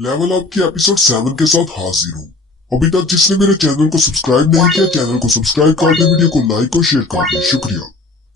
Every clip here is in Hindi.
लेवल अप के एपिसोड 7 के साथ हाजिर हूँ। अभी तक जिसने मेरे चैनल को सब्सक्राइब नहीं किया, चैनल को सब्सक्राइब कर दे, वीडियो को लाइक और शेयर कर दे, शुक्रिया।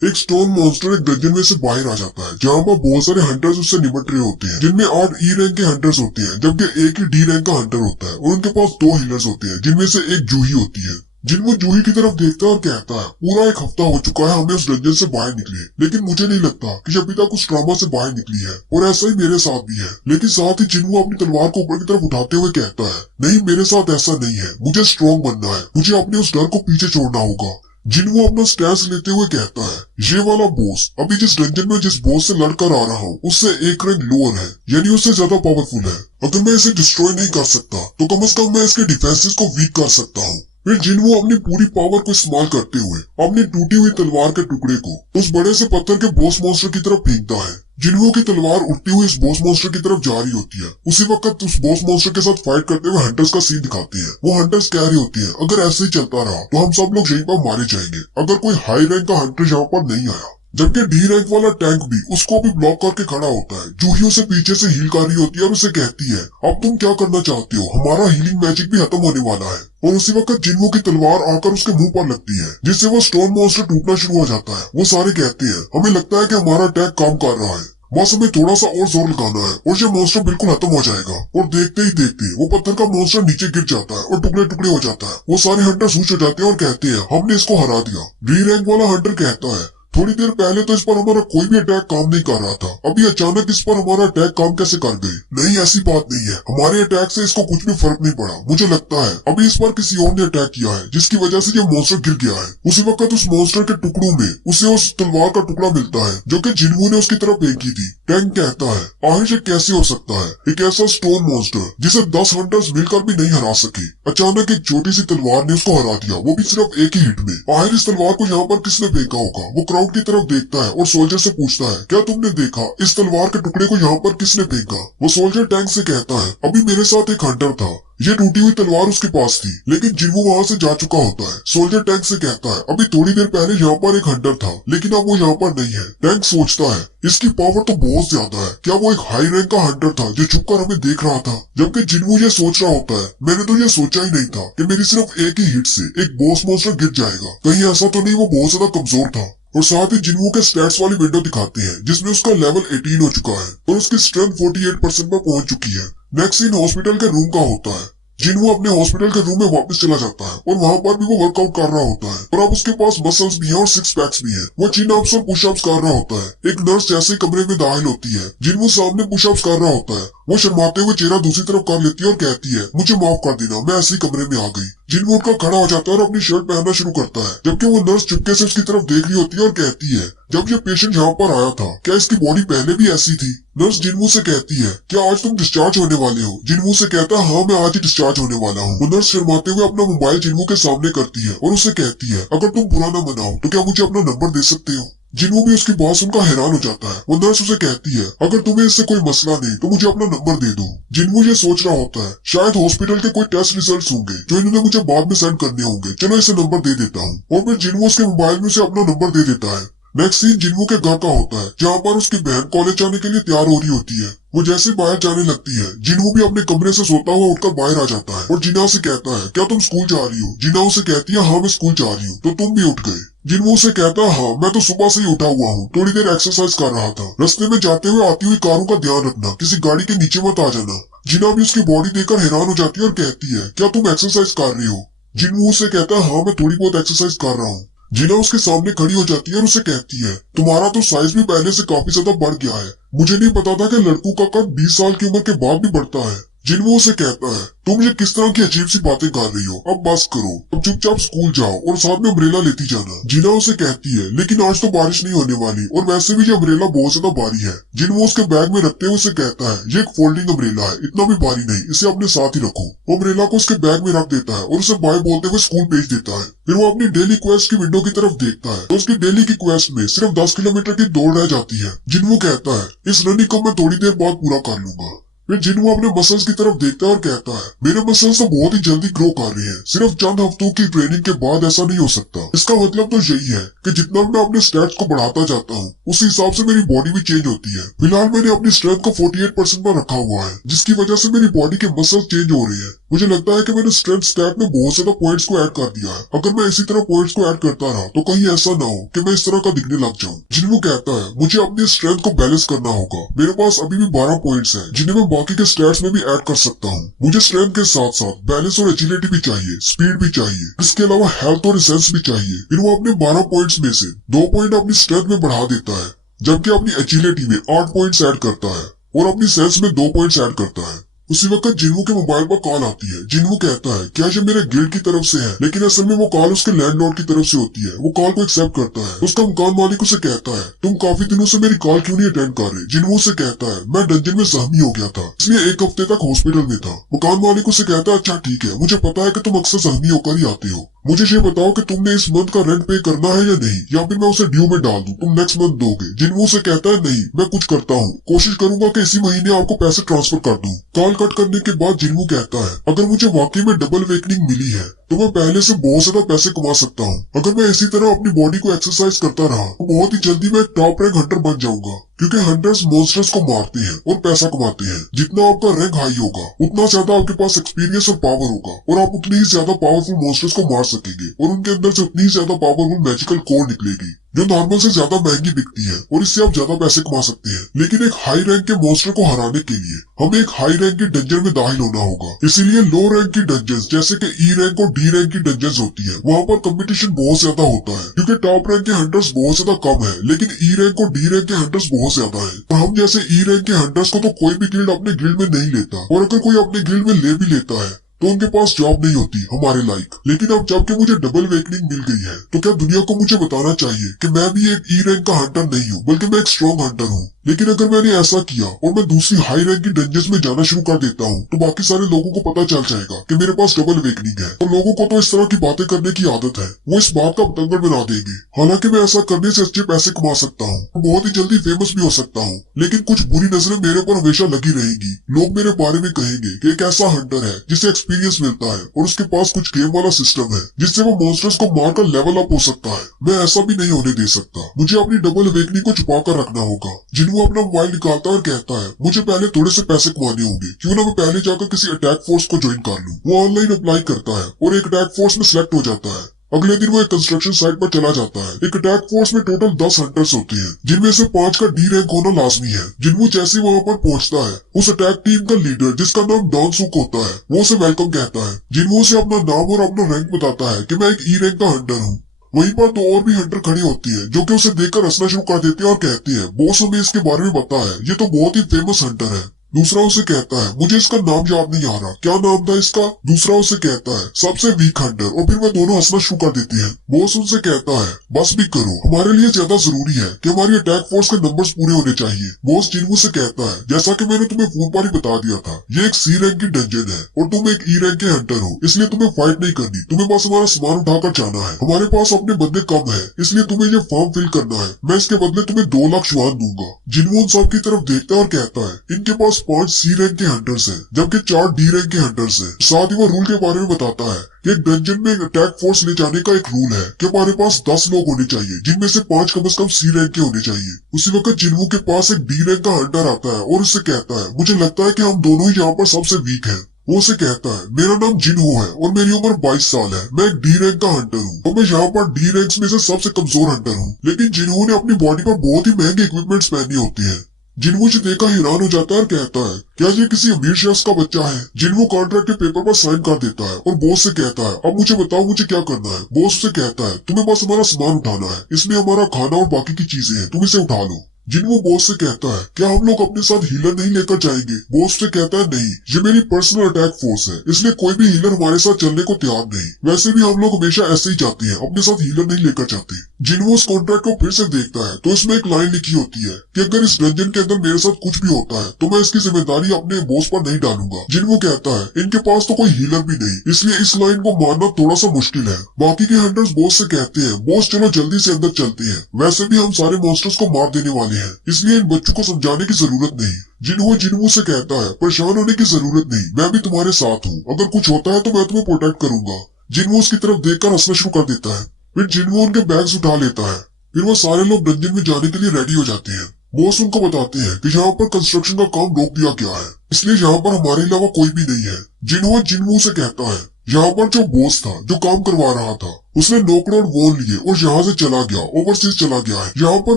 एक स्टोन मॉन्स्टर एक डंजन में से बाहर आ जाता है, जहाँ पर बहुत सारे हंटर्स उससे निपट रहे होते हैं, जिनमें 8 ई रैंक के हंटर्स होते हैं, जबकि एक ही डी रैंक का हंटर होता है, और उनके पास 2 हीलर्स होते हैं, जिनमें से एक जूही होती है। जिनवो जूही की तरफ देखता है और कहता है, पूरा 1 हफ्ता हो चुका है हमें उस डंजन से बाहर निकले, लेकिन मुझे नहीं लगता कि अभी तक उस ट्रॉमा से बाहर निकली है, और ऐसा ही मेरे साथ भी है। लेकिन साथ ही जिनवो अपनी तलवार को ऊपर की तरफ उठाते हुए कहता है, नहीं, मेरे साथ ऐसा नहीं है, मुझे स्ट्रॉन्ग बनना है, मुझे अपने उस डर को पीछे छोड़ना होगा। जिनवो अपना स्टैंस लेते हुए कहता है, ये वाला बॉस अभी जिस डंजन में जिस बॉस से लड़कर आ रहा हूँ उससे 1 रैंक लोअर है, यानी उससे ज्यादा पावरफुल है। अगर मैं इसे डिस्ट्रॉय नहीं कर सकता तो कम से कम मैं इसके डिफेंसेस को वीक कर सकता हूँ। फिर जिनवो अपनी पूरी पावर को इस्तेमाल करते हुए अपनी टूटी हुई तलवार के टुकड़े को उस बड़े से पत्थर के बॉस मॉन्स्टर की तरफ फेंकता है। जिनवो की तलवार उड़ती हुई इस बॉस मॉन्स्टर की तरफ जा रही होती है। उसी वक्त उस बॉस मॉन्स्टर के साथ फाइट करते हुए हंटर्स का सीन दिखाते हैं। वो हंटर्स कह रही होती है, अगर ऐसे ही चलता रहा तो हम सब लोग यहीं पर मारे जाएंगे, अगर कोई हाई रैंक का हंटर यहाँ पर नहीं आया। जबकि डी रैंक वाला टैंक भी उसको भी ब्लॉक करके खड़ा होता है। जूही उसे पीछे से हील कर रही होती है और उसे कहती है, अब तुम क्या करना चाहते हो, हमारा हीलिंग मैजिक भी खत्म होने वाला है। और उसी वक्त जिनवो की तलवार आकर उसके मुंह पर लगती है, जिससे वो स्टोन मॉन्स्टर टूटना शुरू हो जाता है। वो सारे कहते हैं, हमें लगता है कि हमारा अटैक काम कर रहा है, बस हमें थोड़ा सा और जोर लगाना है और ये मॉन्स्टर बिल्कुल खत्म हो जाएगा। और देखते ही देखते वो पत्थर का मॉन्स्टर नीचे गिर जाता है और टुकड़े टुकड़े हो जाता है। वो सारे हंटर सूच हो जाते हैं और कहते हैं, हमने इसको हरा दिया। डी रैंक वाला हंटर कहता है, थोड़ी देर पहले तो इस पर हमारा कोई भी अटैक काम नहीं कर रहा था, अभी अचानक इस पर हमारा अटैक काम कैसे कर गई? नहीं, ऐसी बात नहीं है, हमारे अटैक से इसको कुछ भी फर्क नहीं पड़ा। मुझे लगता है अभी इस पर किसी और ने अटैक किया है, जिसकी वजह से ये मॉन्स्टर गिर गया है। उसी वक्त उस मॉन्स्टर के टुकड़ों में उसे उस तलवार का टुकड़ा मिलता है जो कि जिनवो ने उसकी तरफ फेंकी थी। टैंक कहता है, आखिर ये कैसे हो सकता है, एक ऐसा स्टोन मॉन्स्टर जिसे 10 हंटर्स मिलकर भी नहीं हरा सके, अचानक एक छोटी सी तलवार ने उसको हरा दिया, वो भी सिर्फ एक ही हिट में। आखिर इस तलवार को यहाँ पर किसने फेंका होगा? वो क्राउड की तरफ देखता है और सोल्जर से पूछता है, क्या तुमने देखा इस तलवार के टुकड़े को यहाँ पर किसने फेंका? वो सोल्जर टैंक से कहता है, अभी मेरे साथ एक हंटर था, ये टूटी हुई तलवार उसके पास थी, लेकिन जिनवो वहाँ से जा चुका होता है। सोल्जर टैंक से कहता है, अभी थोड़ी देर पहले यहाँ पर एक हंटर था, लेकिन अब वो यहाँ पर नहीं है। टैंक सोचता है, इसकी पावर तो बहुत ज्यादा है, क्या वो एक हाई रैंक का हंटर था जो छुपकर हमें देख रहा था? जबकि जिनवो ये सोच रहा होता है, मैंने तो ये सोचा ही नहीं था कि मेरी सिर्फ एक ही हिट से एक बॉस मॉन्स्टर गिर जाएगा, कहीं ऐसा तो नहीं वो बहुत ज्यादा कमजोर था। और साथ ही जिनवो के स्टैट्स वाली विंडो दिखाते हैं, जिसमें उसका लेवल 18 हो चुका है और उसकी स्ट्रेंथ 48% पर पहुंच चुकी है। नेक्स्ट सीन हॉस्पिटल के रूम का होता है। जिनवो अपने हॉस्पिटल के रूम में वापस चला जाता है और वहाँ पर भी वो वर्कआउट कर रहा होता है, और अब उसके पास मसल्स भी हैं और 6 पैक्स भी हैं। वो चिन अप्स और पुशअप्स कर रहा होता है। एक नर्स जैसे कमरे में दाखिल होती है, जिनवो सामने पुशअप्स कर रहा होता है। वो शर्माते हुए चेहरा दूसरी तरफ कर लेती है और कहती है, मुझे माफ कर देना, मैं ऐसे ही कमरे में आ गई। जिनवो उठकर खड़ा हो जाता है और अपनी शर्ट पहनना शुरू करता है, जबकि वो नर्स चुपके से उसकी तरफ देख रही होती है और कहती है, जब ये पेशेंट यहाँ पर आया था क्या इसकी बॉडी पहले भी ऐसी थी? नर्स जिनवो से कहती है, क्या आज तुम डिस्चार्ज होने वाले हो? जिनवो से कहता है, हाँ, मैं आज ही डिस्चार्ज होने वाला हूँ। वो नर्स शर्माते हुए अपना मोबाइल जिनवो के सामने करती है और उसे कहती है, अगर तुम बुरा न मनाओ तो क्या मुझे अपना नंबर दे सकते हो? जिनवो भी उसकी बात सुनकर हैरान हो जाता है। वो नर्स उसे कहती है, अगर तुम्हें इससे कोई मसला नहीं तो मुझे अपना नंबर दे दो। जिनवो ये सोच रहा होता है, शायद हॉस्पिटल के कोई टेस्ट रिजल्ट्स होंगे जो इन्होंने मुझे बाद में सेंड करने होंगे, चलो इसे नंबर दे देता हूँ। और फिर जिनवो उसके मोबाइल में उसे अपना नंबर दे देता है। नेक्स्ट सीन जिनवो के घर का होता है, जहाँ पर उसकी बहन कॉलेज जाने के लिए तैयार हो रही होती है। वो जैसे बाहर जाने लगती है, जिनवो भी अपने कमरे से सोता हुआ उठकर बाहर आ जाता है और जिना से कहता है, क्या तुम स्कूल जा रही हो? जिना उसे कहती है, हाँ, मैं स्कूल जा रही हूँ, तो तुम भी उठ गए? जिनवो उसे कहता है, हाँ, मैं तो सुबह से ही उठा हुआ हूँ, थोड़ी देर एक्सरसाइज कर रहा था। रास्ते में जाते हुए आती हुई कारों का ध्यान रखना, किसी गाड़ी के नीचे मत आ जाना। जिना भी उसकी बॉडी देखकर हैरान हो जाती है और कहती है, क्या तुम एक्सरसाइज कर रही हो? जिनवो उसे कहता है, हाँ, मैं थोड़ी बहुत एक्सरसाइज कर रहा हूँ। जिना उसके सामने खड़ी हो जाती है और उसे कहती है, तुम्हारा तो साइज भी पहले से काफी ज्यादा बढ़ गया है, मुझे नहीं पता था कि लड़कों का कद 20 साल की उम्र के बाद भी बढ़ता है। जिनवो उसे कहता है, तुम ये किस तरह की अजीब सी बातें कर रही हो, अब बस करो, अब चुपचाप स्कूल जाओ और साथ में अम्ब्रेला लेती जाना। जिना उसे कहती है, लेकिन आज तो बारिश नहीं होने वाली और वैसे भी ये अम्ब्रेला बहुत ज्यादा भारी है। जिनवो उसके बैग में रखते हुए उसे कहता है, ये एक फोल्डिंग अम्ब्रेला है, इतना भी भारी नहीं, इसे अपने साथ ही रखो। वो अम्ब्रेला को उसके बैग में रख देता है और उसे बाय बोलते हुए स्कूल भेज देता है। फिर वो अपनी डेली क्वेस्ट की विंडो की तरफ देखता है तो उसकी डेली की क्वेस्ट में सिर्फ 10 किलोमीटर की दौड़ रह जाती है। जिनवो कहता है, इस रनिंग को मैं थोड़ी देर बाद पूरा कर लूंगा। फिर जिन्हों अपने मसल्स की तरफ देखता है और कहता है मेरे मसल्स तो बहुत ही जल्दी ग्रो कर रहे हैं, सिर्फ चंद हफ्तों की ट्रेनिंग के बाद ऐसा नहीं हो सकता। इसका मतलब तो यही है कि जितना मैं अपने स्टैट्स को बढ़ाता जाता हूँ उस हिसाब से मेरी बॉडी भी चेंज होती है। फिलहाल मैंने अपनी स्ट्रेंथ को 48% पर रखा हुआ है, जिसकी वजह से मेरी बॉडी के मसल्स चेंज हो रहे हैं। मुझे लगता है कि मैंने स्ट्रेंथ स्टैट में बहुत ज्यादा पॉइंट्स को ऐड कर दिया है। अगर मैं इसी तरह पॉइंट्स को ऐड करता रहा तो कहीं ऐसा ना हो कि मैं इस तरह का दिखने लग जाऊं। जिन्हों कहता है मुझे अपनी स्ट्रेंथ को बैलेंस करना होगा। मेरे पास अभी भी 12 पॉइंट्स हैं जिन्हें मैं बाकी के स्टैट्स में भी ऐड कर सकता हूँ। मुझे स्ट्रेंथ के साथ साथ बैलेंस और एजिलिटी भी चाहिए, स्पीड भी चाहिए, इसके अलावा हेल्थ और सेंस भी चाहिए। फिर वो अपने 12 पॉइंट्स में से 2 पॉइंट अपनी स्ट्रेंथ में बढ़ा देता है, जबकि अपनी एजिलिटी में 8 पॉइंट्स ऐड करता है और अपनी सेंस में 2 पॉइंट्स ऐड करता है। उसी वक्त जिन्हों के मोबाइल पर कॉल आती है। जिन्हों कहता है क्या ये मेरे गिल्ड की तरफ से है, लेकिन असल में वो कॉल उसके लैंडलॉर्ड की तरफ से होती है। वो कॉल को एक्सेप्ट करता है। उसका मकान मालिक उसे कहता है तुम काफी दिनों से मेरी कॉल क्यों नहीं अटेंड कर रहे। जिन्हों से कहता है मैं डंजन में जख्मी हो गया था, इसलिए 1 हफ्ते तक हॉस्पिटल में था। मकान मालिक उसे कहता है अच्छा ठीक है, मुझे पता है कि तुम अक्सर जख्मी होकर ही आते हो, मुझे ये बताओ कि तुमने इस मंथ का रेंट पे करना है या नहीं, या फिर मैं उसे ड्यू में डाल दूं, तुम नेक्स्ट मंथ दोगे। जिन्हों से कहता है नहीं, मैं कुछ करता हूँ, कोशिश करूंगा कि इसी महीने आपको पैसे ट्रांसफर कर दूं। कॉल कट करने के बाद जिन्हों कहता है अगर मुझे वाकई में डबल वेकनिंग मिली है तो मैं पहले से बहुत ज्यादा पैसे कमा सकता हूँ। अगर मैं इसी तरह अपनी बॉडी को एक्सरसाइज करता रहा तो बहुत ही जल्दी मैं टॉप रैंक हंटर बन जाऊंगा, क्योंकि हंटर्स मॉन्स्टर्स को मारते हैं और पैसा कमाते हैं। जितना आपका रैंक हाई होगा उतना ज्यादा आपके पास एक्सपीरियंस और पावर होगा और आप उतनी ही ज्यादा पावरफुल मॉन्स्टर्स को मार सकेंगे और उनके अंदर से उतनी ही ज्यादा पावरफुल मैजिकल कोर निकलेगी जो नॉर्मल से ज्यादा महंगी बिकती है और इससे आप ज्यादा पैसे कमा सकते हैं। लेकिन एक हाई रैंक के मॉन्स्टर को हराने के लिए हमें एक हाई रैंक की डंजन में दाखिल होना होगा। इसीलिए लो रैंक की डंजन जैसे कि ई रैंक और डी रैंक की डंजन होती है, वहाँ पर कंपटीशन बहुत ज्यादा होता है, क्योंकि टॉप रैंक के हंटर्स बहुत ज्यादा कम है लेकिन ई रैंक और डी रैंक के हंटर्स बहुत ज्यादा है। और हम जैसे ई रैंक के हंटर्स को तो कोई भी गिल्ड अपने गिल्ड में नहीं लेता, और अगर कोई अपने गिल्ड में ले भी लेता है तो उनके पास जॉब नहीं होती हमारे लाइक। लेकिन अब जबकि मुझे डबल वेकनिंग मिल गई है तो क्या दुनिया को मुझे बताना चाहिए कि मैं भी एक ई रैंक का हंटर नहीं हूँ, बल्कि मैं एक स्ट्रॉन्ग हंटर हूँ। लेकिन अगर मैंने ऐसा किया और मैं दूसरी हाई रैंक की डंजन्स में जाना शुरू कर देता हूँ तो बाकी सारे लोगों को पता चल जाएगा कि मेरे पास डबल वेकनिंग है, और लोगों को तो इस तरह की बातें करने की आदत है, वो इस बात का बतंगड़ बना देंगे। हालांकि मैं ऐसा करने से अच्छे पैसे कमा सकता हूँ, बहुत ही जल्दी फेमस भी हो सकता हूँ, लेकिन कुछ बुरी नजरें मेरे ऊपर हमेशा लगी रहेंगी। लोग मेरे बारे में कहेंगे कि एक ऐसा हंटर है जिसे एक्सपीरियंस मिलता है और उसके पास कुछ गेम वाला सिस्टम है जिससे वो मॉन्स्टर्स को मारकर लेवल अप हो सकता है। मैं ऐसा भी नहीं होने दे सकता। मुझे अपनी डबल वेकनिंग को छुपा कर रखना होगा। जिन्हों अपना मोबाइल निकालता है और कहता है मुझे पहले थोड़े से पैसे कमाने होंगे, क्यों ना मैं पहले जाकर किसी अटैक फोर्स को ज्वाइन कर लूं। वो ऑनलाइन अप्लाई करता है और एक अटैक फोर्स में सिलेक्ट हो जाता है। अगले दिन वो एक कंस्ट्रक्शन साइट पर चला जाता है। एक अटैक फोर्स में टोटल 10 हंटर्स होते हैं, जिनमें से 5 का डी रैंक होना लाजमी है। जिन्हों जैसे वहाँ पर पहुँचता है, उस अटैक टीम का लीडर जिसका नाम डॉन सुक होता है वो उसे वेलकम कहता है। जिन्हों से अपना नाम और अपना रैंक बताता है कि मैं एक ई रैंक का हंटर हूँ। वहीं पर 2 और भी हंटर खड़ी होती है जो कि उसे देखकर हंसना शुरू कर देते हैं और कहते हैं बॉस हमें इसके बारे में पता है, ये तो बहुत ही फेमस हंटर है। दूसरा उसे कहता है मुझे इसका नाम याद नहीं आ रहा, क्या नाम था इसका। दूसरा उसे कहता है सबसे वीक हंटर, और फिर वह दोनों हंसना शुरू कर देते हैं। बॉस उनसे कहता है बस भी करो, हमारे लिए ज्यादा जरूरी है कि हमारी अटैक फोर्स के नंबर्स पूरे होने चाहिए। बॉस जिन्हों से कहता है जैसा कि मैंने तुम्हें फोन पर ही बता दिया था, ये एक सी रैंक की डंजन है और तुम एक ई रैंक के हंटर हो, इसलिए तुम्हें फाइट नहीं करनी, तुम्हें बस हमारा सामान उठाकर जाना है। हमारे पास अपने बंदे कम है, इसलिए तुम्हें ये फॉर्म फिल करना है। मैं इसके बदले तुम्हें 2 लाख शुआन दूंगा। जिन्हों उन सब की तरफ देखता है और कहता है इनके पास 5 सी रैंक हंटर्स हैं, जबकि 4 डी रैंक के हंटर्स हैं। साथ ही वो रूल के बारे में बताता है कि एक डंजन में एक अटैक फोर्स ले जाने का एक रूल है कि हमारे पास 10 लोग होने चाहिए, जिनमें से 5 कम से कम सी रैंक के होने चाहिए। उसी वक्त जिन्हों के पास एक डी रैंक का हंटर आता है और उससे कहता है मुझे लगता है कि हम दोनों ही यहाँ पर सबसे वीक हैं। वो उसे कहता है मेरा नाम जिन्हो है और मेरी उम्र 22 साल है, मैं एक डी रैंक का हंटर हूँ और मैं यहाँ पर डी रैंक्स में से सबसे कमजोर हंटर हूँ। लेकिन जिन्हो ने अपनी बॉडी पर बहुत ही महंगे इक्विपमेंट्स पहने होते हैं। जिन्हों से देखा हैरान हो जाता है और कहता है क्या ये किसी अमीर शख्स का बच्चा है। जिन्हों कॉन्ट्रैक्ट के पेपर पर साइन कर देता है और बॉस से कहता है अब मुझे बताओ मुझे क्या करना है। बॉस से कहता है तुम्हें बस हमारा सामान उठाना है, इसमें हमारा खाना और बाकी की चीजें हैं, तुम इसे उठा लो। जिन्हों बॉस से कहता है क्या हम लोग अपने साथ हीलर नहीं लेकर जाएंगे। बॉस से कहता है नहीं, ये मेरी पर्सनल अटैक फोर्स है, इसलिए कोई भी हीलर हमारे साथ चलने को तैयार नहीं। वैसे भी हम लोग हमेशा ऐसे ही जाते हैं, अपने साथ हीलर नहीं लेकर जाते। जिन्हों उस कॉन्ट्रैक्ट को फिर से देखता है तो इसमें एक लाइन लिखी होती है कि अगर इस डंजन के अंदर मेरे साथ कुछ भी होता है तो मैं इसकी जिम्मेदारी अपने बॉस पर नहीं डालूंगा। जिन्हों कहता है इनके पास तो कोई हीलर भी नहीं, इसलिए इस लाइन को मानना थोड़ा सा मुश्किल है। बाकी के हंटर्स बॉस से कहते हैं बॉस चलो जल्दी से अंदर चलते हैं, वैसे भी हम सारे मॉन्स्टर्स को मार देने वाले वाले हैं, इसलिए इन बच्चों को समझाने की जरूरत नहीं। जिन्हों जिन्हों से कहता है परेशान होने की जरूरत नहीं, मैं भी तुम्हारे साथ हूँ, अगर कुछ होता है तो मैं तुम्हें प्रोटेक्ट करूंगा। जिन्हों उसकी तरफ देखकर हंसना शुरू कर देता है। फिर जिन्हों उनके बैग्स उठा लेता है। फिर वो सारे लोग डंजन में जाने के लिए रेडी हो जाते हैं। बॉस उनको बताते हैं कि यहाँ पर कंस्ट्रक्शन का काम रोक दिया गया है, इसलिए यहाँ पर हमारे अलावा कोई भी नहीं है। जिन्हों जिन्हों से कहता है यहाँ पर जो बॉस था, जो काम करवा रहा था, उसने 9 करोड़ वॉन लिए और यहाँ से चला गया, ओवरसीज चला गया है। यहाँ पर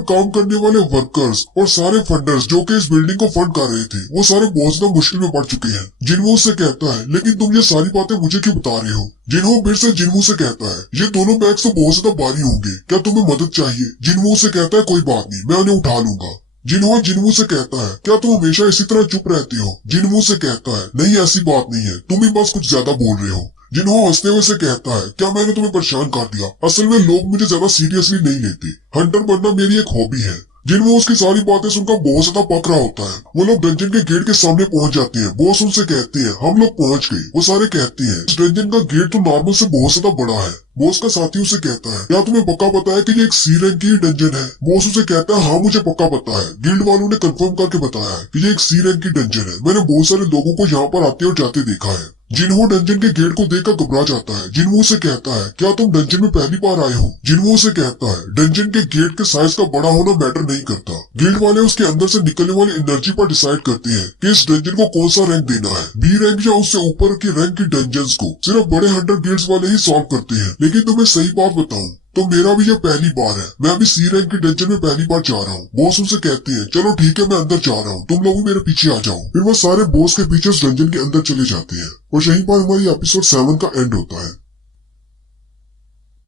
काम करने वाले वर्कर्स और सारे फंडर्स जो कि इस बिल्डिंग को फंड कर रहे थे, वो सारे बहुत ज्यादा मुश्किल में पड़ चुके हैं। जिन्हों से कहता है लेकिन तुम ये सारी बातें मुझे क्यों बता रहे हो? जिन्हों फिर से जिन्हों से कहता है ये दोनों बैग्स तो बहुत ज्यादा भारी होंगे, क्या तुम्हें मदद चाहिए? जिन्हों से कहता है कोई बात नहीं, मैं उन्हें उठा लूंगा। जिन्हों जिन्हों से कहता है क्या तुम हमेशा इसी तरह चुप रहते हो? जिन्हों से कहता है नहीं, ऐसी बात नहीं है, तुम ही बस कुछ ज्यादा बोल रहे हो। जिन्हों हंसते हुए से कहता है क्या मैंने तुम्हें परेशान कर दिया? असल में लोग मुझे ज्यादा सीरियसली नहीं लेते, हंटर बनना मेरी एक हॉबी है। जिन्हों उसकी सारी बातें सुनकर बहुत ज्यादा पक रहा होता है। वो लोग डंजन के गेट के सामने पहुंच जाते हैं। बॉस उनसे कहते हैं हम लोग पहुंच गए। वो सारे कहते हैं इस डंजन का गेट तो नॉर्मल से बहुत ज्यादा बड़ा है। बॉस का साथी उसे कहता है क्या तुम्हें पक्का पता है कि ये एक सी रैंक की डंजन है? बॉस उसे कहता है हाँ मुझे पक्का पता है, गिल्ड वालों ने कंफर्म करके बताया है कि ये एक सी रैंक की डंजन है। मैंने बहुत सारे लोगों को यहाँ पर आते और जाते देखा है। जिन्हों डंजन के गेट को देखकर घबरा जाता है। जिन्हों से कहता है क्या तुम डंजन में पहली बार आए हो? जिन्हों से कहता है डंजन के गेट के साइज का बड़ा होना मैटर नहीं करता, गिल्ड वाले उसके अंदर से निकलने वाली एनर्जी पर डिसाइड करते हैं कि इस डंजन को कौन सा रैंक देना है, बी रैंक या उससे ऊपर की रैंक की डंजन्स को सिर्फ बड़े हंटर गिल्ड्स वाले ही सॉल्व करते हैं। लेकिन तुम्हें सही बात बताऊं तो मेरा भी ये पहली बार है, मैं अभी सी रैंक की डंजन में पहली बार जा रहा हूँ। बॉस उनसे कहते हैं चलो ठीक है, मैं अंदर जा रहा हूँ, तुम लोग भी मेरे पीछे आ जाओ। फिर वो सारे बॉस के पीछे उस डंजन के अंदर चले जाते हैं और यहीं पर हमारी एपिसोड 7 का एंड होता है।